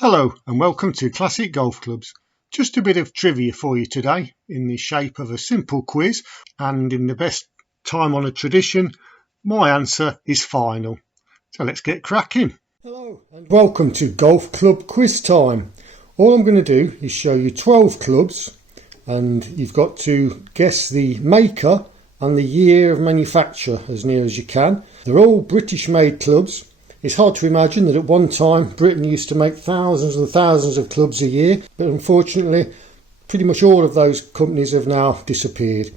Hello and welcome to Classic Golf Clubs. Just a bit of trivia for you today in the shape of a simple quiz, and in the best time-honoured tradition, my answer is final. So let's get cracking. Hello and welcome to Golf Club Quiz Time. All I'm going to do is show you 12 clubs and you've got to guess the maker and the year of manufacture as near as you can. They're all British made clubs. It's hard to imagine that at one time Britain used to make thousands and thousands of clubs a year, but unfortunately pretty much all of those companies have now disappeared.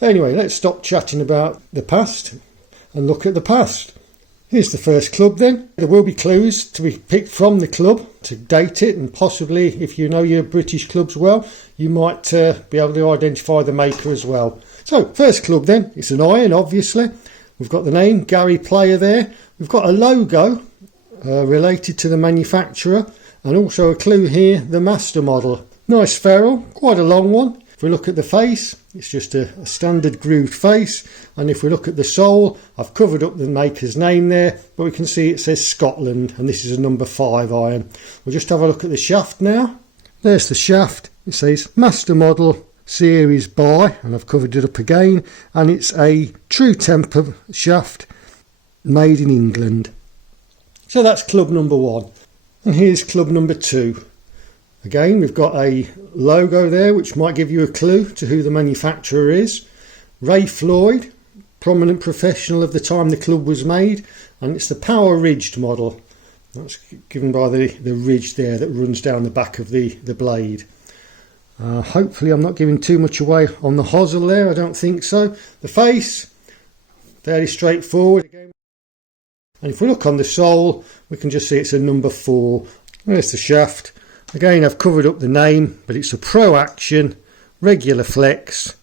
But anyway, let's stop chatting about the past and look at the past. Here's the first club then. There will be clues to be picked from the club to date it, and possibly if you know your British clubs well, you might be able to identify the maker as well. So first club then, it's an iron obviously. We've got the name Gary Player there. We've got a logo related to the manufacturer, and also a clue here, the master model. Nice ferrule, quite a long one. If we look at the face, it's just a standard grooved face, and if we look at the sole, I've covered up the maker's name there, but we can see it says Scotland, and this is a number 5 iron. We'll just have a look at the shaft now. There's the shaft. It says master model series by, and I've covered it up again, and it's a true temper shaft made in England. So that's club number 1, and here's club number 2. Again, we've got a logo there which might give you a clue to who the manufacturer is. Ray Floyd, prominent professional of the time the club was made, and it's the Power Ridged model. That's given by the ridge there that runs down the back of the blade. Hopefully I'm not giving too much away on the hosel there, I don't think so. The face, fairly straightforward. And if we look on the sole, we can just see it's a number 4. There's the shaft. Again, I've covered up the name, but it's a Pro Action, regular flex,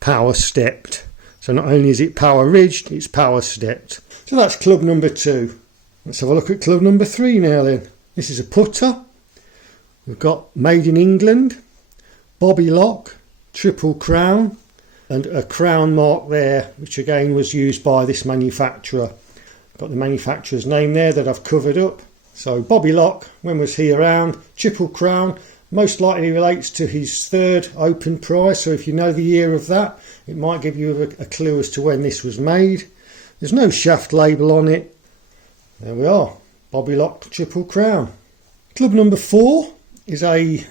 power stepped. So not only is it power ridged, it's power stepped. So that's club number 2. Let's have a look at club number 3 now then. This is a putter. We've got made in England, Bobby Lock, triple crown, and a crown mark there, which again was used by this manufacturer. Got the manufacturer's name there that I've covered up. So Bobby Lock, when was he around? Triple crown, most likely relates to his 3rd Open prize. So if you know the year of that, it might give you a clue as to when this was made. There's no shaft label on it. There we are, Bobby Lock triple crown. Club number 4 is a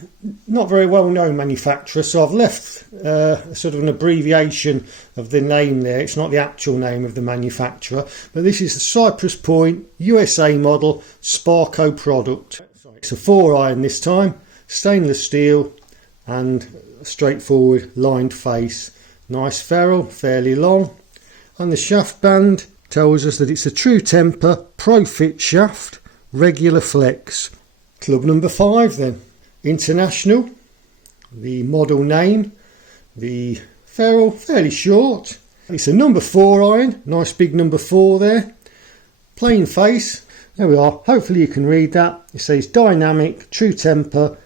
not very well known manufacturer, so I've left sort of an abbreviation of the name there. It's not the actual name of the manufacturer, but this is the Cypress Point USA model Sparco product. It's a 4 iron this time, stainless steel and a straightforward lined face. Nice ferrule, fairly long, and the shaft band tells us that it's a true temper Pro Fit shaft, regular flex. Club number 5 then. International, the model name, the ferrule fairly short. It's a number 4 iron, nice big number 4 there. Plain face, there we are, hopefully you can read that. It says dynamic, true temper,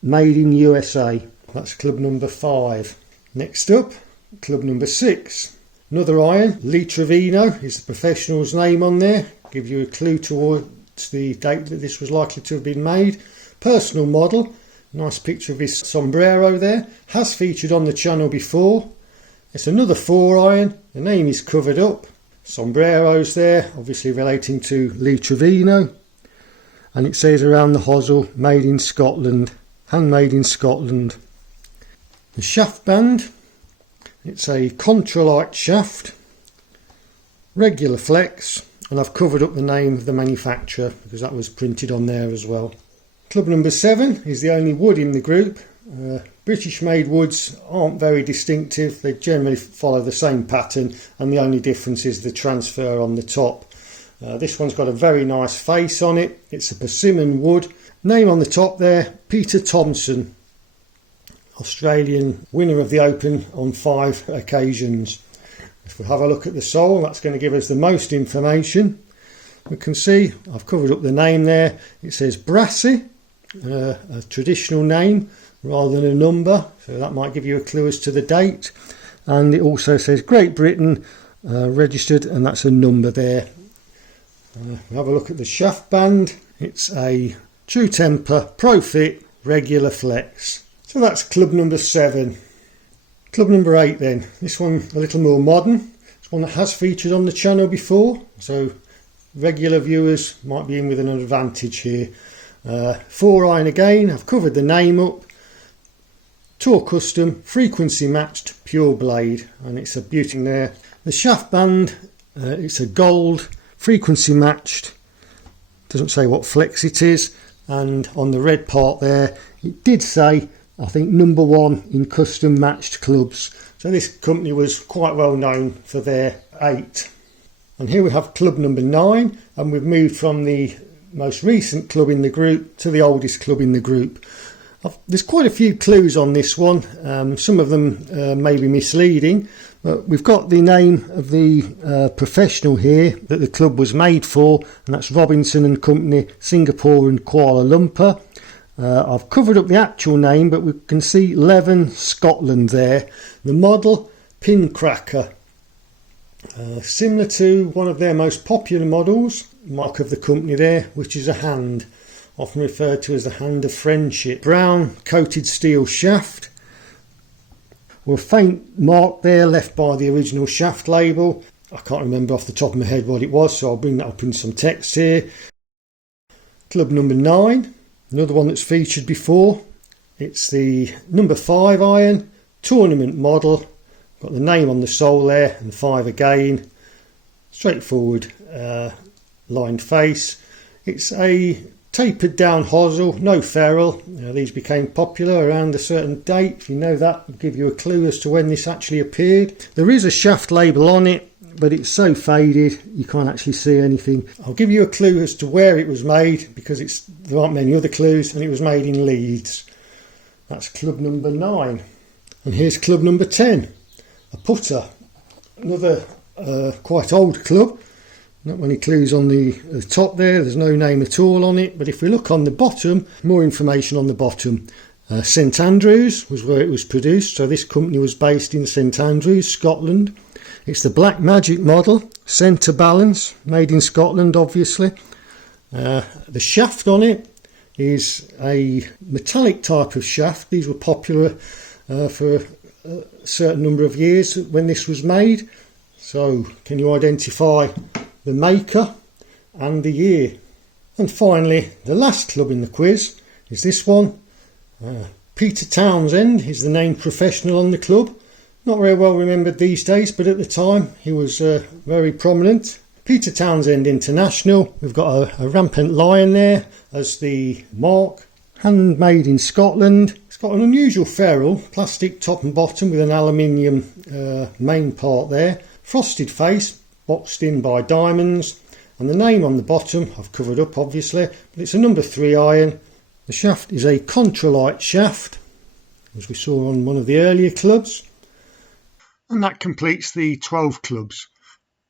made in USA. That's club number 5. Next up, club number 6. Another iron, Lee Trevino is the professional's name on there. Give you a clue towards the date that this was likely to have been made. Personal model, nice picture of his sombrero there, has featured on the channel before. It's another 4 iron, the name is covered up. Sombreros there, obviously relating to Lee Trevino. And it says around the hosel, made in Scotland, handmade in Scotland. The shaft band, it's a Contralite shaft, regular flex, and I've covered up the name of the manufacturer because that was printed on there as well. Club number 7 is the only wood in the group. British made woods aren't very distinctive, they generally follow the same pattern, and the only difference is the transfer on the top. This one's got a very nice face on it. It's a persimmon wood. Name on the top there, Peter Thomson, Australian winner of the Open on 5 occasions. If we have a look at the sole, that's going to give us the most information. We can see I've covered up the name there. It says Brassy, a traditional name rather than a number, so that might give you a clue as to the date. And it also says Great Britain registered, and that's a number there. We have a look at the shaft band. It's a True Temper, Pro Fit, Regular Flex. So that's club number 7. Club number 8 then. This one a little more modern. It's one that has featured on the channel before, so regular viewers might be in with an advantage here. 4 iron again. I've covered the name up. Tour Custom, frequency matched, pure blade, and it's a beauty there. The shaft band, it's a gold, frequency matched. Doesn't say what flex it is, and on the red part there, it did say, I think, number 1 in custom matched clubs. So this company was quite well known for their 8. And here we have club number 9, and we've moved from the most recent club in the group to the oldest club in the group. There's quite a few clues on this one. Some of them may be misleading, but we've got the name of the professional here that the club was made for, and that's Robinson and Company, Singapore and Kuala Lumpur. I've covered up the actual name, but we can see Leven, Scotland there. The model, Pin Cracker. Similar to one of their most popular models, mark of the company there, which is a hand, often referred to as the hand of friendship. Brown coated steel shaft. With a faint mark there left by the original shaft label. I can't remember off the top of my head what it was, so I'll bring that up in some text here. Club number 9, another one that's featured before. It's the number 5 iron, tournament model. Got the name on the sole there and 5 again. Straightforward lined face. It's a tapered down hosel, no ferrule. These became popular around a certain date. If you know that, it'll give you a clue as to when this actually appeared. There is a shaft label on it, but it's so faded you can't actually see anything. I'll give you a clue as to where it was made, because there aren't many other clues, and it was made in Leeds. That's club number 9. And here's club number 10, a putter. Another quite old club. Not many clues on the top there, there's no name at all on it, but if we look on the bottom, more information on the bottom. St Andrews was where it was produced, so this company was based in St Andrews, Scotland. It's the Black Magic model, centre balance, made in Scotland obviously. The shaft on it is a metallic type of shaft. These were popular for a certain number of years when this was made. So can you identify the maker and the year? And finally, the last club in the quiz is this one. Peter Townsend is the named professional on the club. Not very well remembered these days, but at the time he was very prominent. Peter Townsend International. We've got a rampant lion there as the mark. Handmade in Scotland. It's got an unusual ferrule, plastic top and bottom with an aluminium main part there. Frosted face, boxed in by diamonds, and the name on the bottom I've covered up obviously, but it's a number 3 iron. The shaft is a Contralite shaft, as we saw on one of the earlier clubs. And that completes the 12 clubs.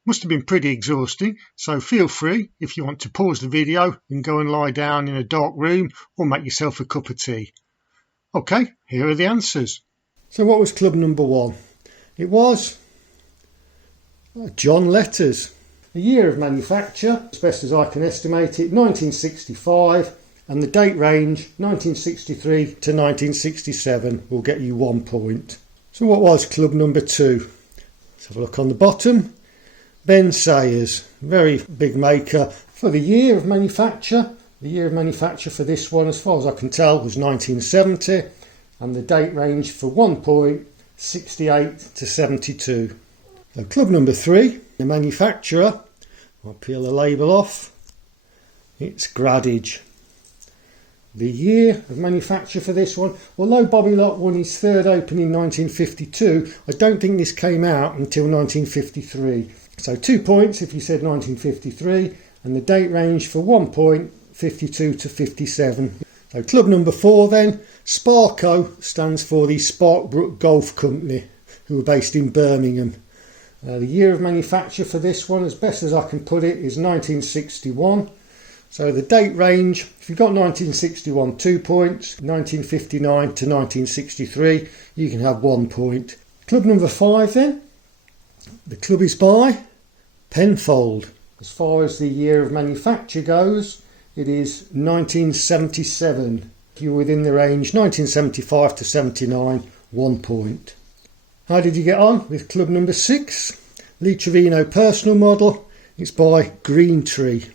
Must have been pretty exhausting, so feel free if you want to pause the video and go and lie down in a dark room or make yourself a cup of tea. Okay, here are the answers. So what was club number 1? It was John Letters. The year of manufacture, as best as I can estimate it, 1965, and the date range 1963 to 1967 will get you 1 point. So what was club number 2? Let's have a look on the bottom. Ben Sayers, very big maker. For the year of manufacture, the year of manufacture for this one, as far as I can tell, was 1970, and the date range for 1 point, 68 to 72. So club number 3, the manufacturer, I'll peel the label off, it's Gradage. The year of manufacture for this one, although Bobby Lott won his 3rd Open in 1952, I don't think this came out until 1953. So 2 points if you said 1953, and the date range for 1 point, 52 to 57. So club number 4 then, Sparco stands for the Sparkbrook Golf Company, who are based in Birmingham. The year of manufacture for this one, as best as I can put it, is 1961. So the date range, if you've got 1961, 2 points, 1959 to 1963, you can have 1 point. Club number 5 then, the club is by Penfold. As far as the year of manufacture goes, It is 1977. You're within the range 1975 to 79, 1 point. How did you get on with club number 6? Lee Trevino personal model. It's by Green Tree.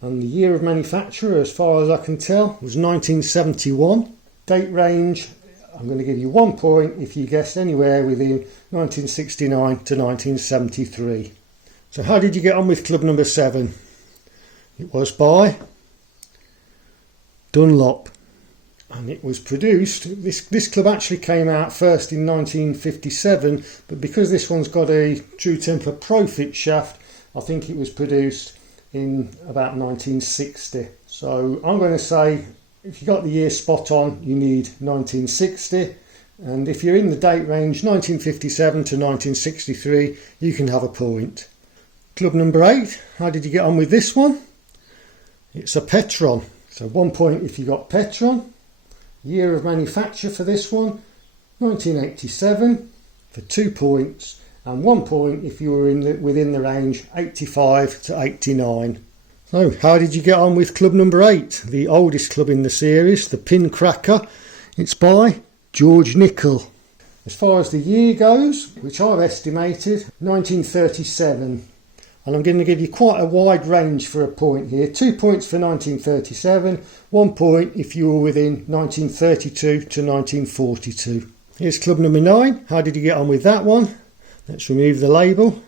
And the year of manufacture, as far as I can tell, was 1971. Date range, I'm going to give you 1 point if you guess anywhere within 1969 to 1973. So how did you get on with club number 7? It was by Dunlop. And it was produced, this club actually came out first in 1957, but because this one's got a True Temper Profit shaft, I think it was produced in about 1960. So I'm going to say, if you got the year spot on, you need 1960. And if you're in the date range 1957 to 1963, you can have a point. Club number 8, how did you get on with this one? It's a Petron. So 1 point if you got Petron. Year of manufacture for this one, 1987 for 2 points, and 1 point if you were within the range 85 to 89. So how did you get on with club number 8, the oldest club in the series, the Pin Cracker? It's by George Nickel. As far as the year goes, which I've estimated, 1937. And I'm going to give you quite a wide range for a point here. 2 points for 1937, 1 point if you were within 1932 to 1942. Here's club number 9. How did you get on with that one? Let's remove the label.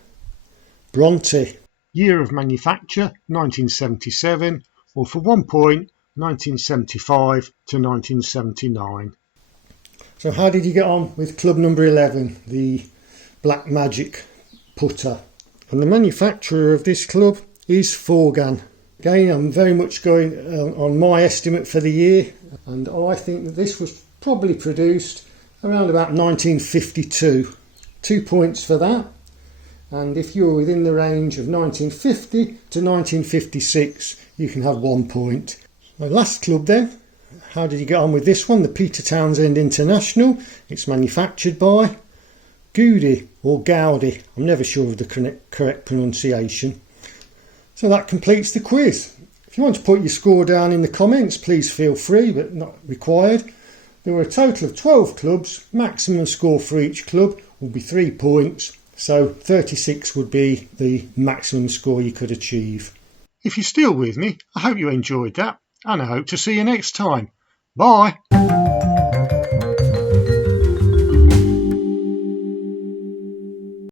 Bronte. Year of manufacture, 1977, or for 1 point, 1975 to 1979. So how did you get on with club number 11, the Black Magic putter? And the manufacturer of this club is Forgan. Again, I'm very much going on my estimate for the year, and I think that this was probably produced around about 1952. 2 points for that. And if you're within the range of 1950 to 1956, you can have 1 point. My last club then, how did you get on with this one? The Peter Townsend International. It's manufactured by Goody or Gowdy. I'm never sure of the correct pronunciation. So that completes the quiz. If you want to put your score down in the comments, please feel free, but not required. There were a total of 12 clubs. Maximum score for each club will be 3 points. So 36 would be the maximum score you could achieve. If you're still with me, I hope you enjoyed that, and I hope to see you next time. Bye!